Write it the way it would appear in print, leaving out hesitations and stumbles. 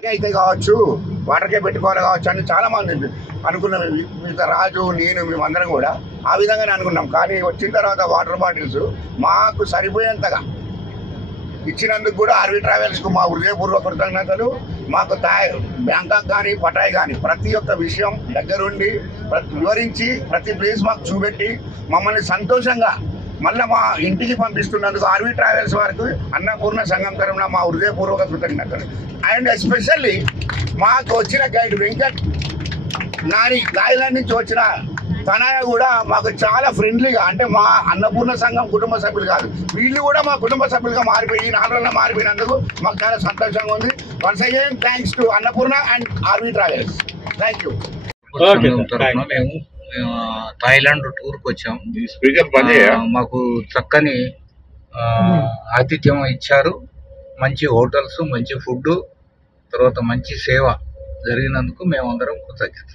అయితే కావచ్చు, వాటర్కే పెట్టుకోవాలి కావచ్చు అని చాలా మంది అనుకున్నాం. మిగతా రాజు, నేను, మేమందరం కూడా ఆ విధంగానే అనుకున్నాం. కానీ వచ్చిన తర్వాత వాటర్ బాటిల్స్ మాకు సరిపోయేంతగా ఇచ్చినందుకు కూడా ఆర్వీ ట్రావెల్స్కు మా హృదయపూర్వక కృతజ్ఞతలు. మాకు బ్యాంకాక్ కానీ పటాయ్ కానీ ప్రతి ఒక్క విషయం దగ్గరుండి వివరించి ప్రతి ప్లేస్ మాకు చూపెట్టి మమ్మల్ని సంతోషంగా మళ్ళీ మా ఇంటికి పంపిస్తున్నందుకు ఆర్వీ ట్రావెల్స్ వారికి అన్నపూర్ణ సంఘం తరఫున మా హృదయపూర్వక కృతజ్ఞతలు. అండ్ ఎస్పెషల్లీ మాకు వచ్చిన గైడ్ వెంకట్ నాని థాయిలాండ్ నుంచి వచ్చిన తనయ కూడా మాకు చాలా ఫ్రెండ్లీగా, అంటే మా అన్నపూర్ణ సంఘం కుటుంబ సభ్యులు కాదు, వీళ్ళు కూడా మా కుటుంబ సభ్యులుగా మారిపోయి 4 రోజుల్లో మారిపోయినందుకు మాకు చాలా సంతోషంగా ఉంది. Once again thanks to Annapurna and RV travels. Thank you. మేము థాయిలాండ్ టూర్కి వచ్చాము. మాకు చక్కని ఆతిథ్యం ఇచ్చారు. మంచి హోటల్స్, మంచి ఫుడ్, తర్వాత మంచి సేవ జరిగినందుకు మేమందరం కృతజ్ఞత.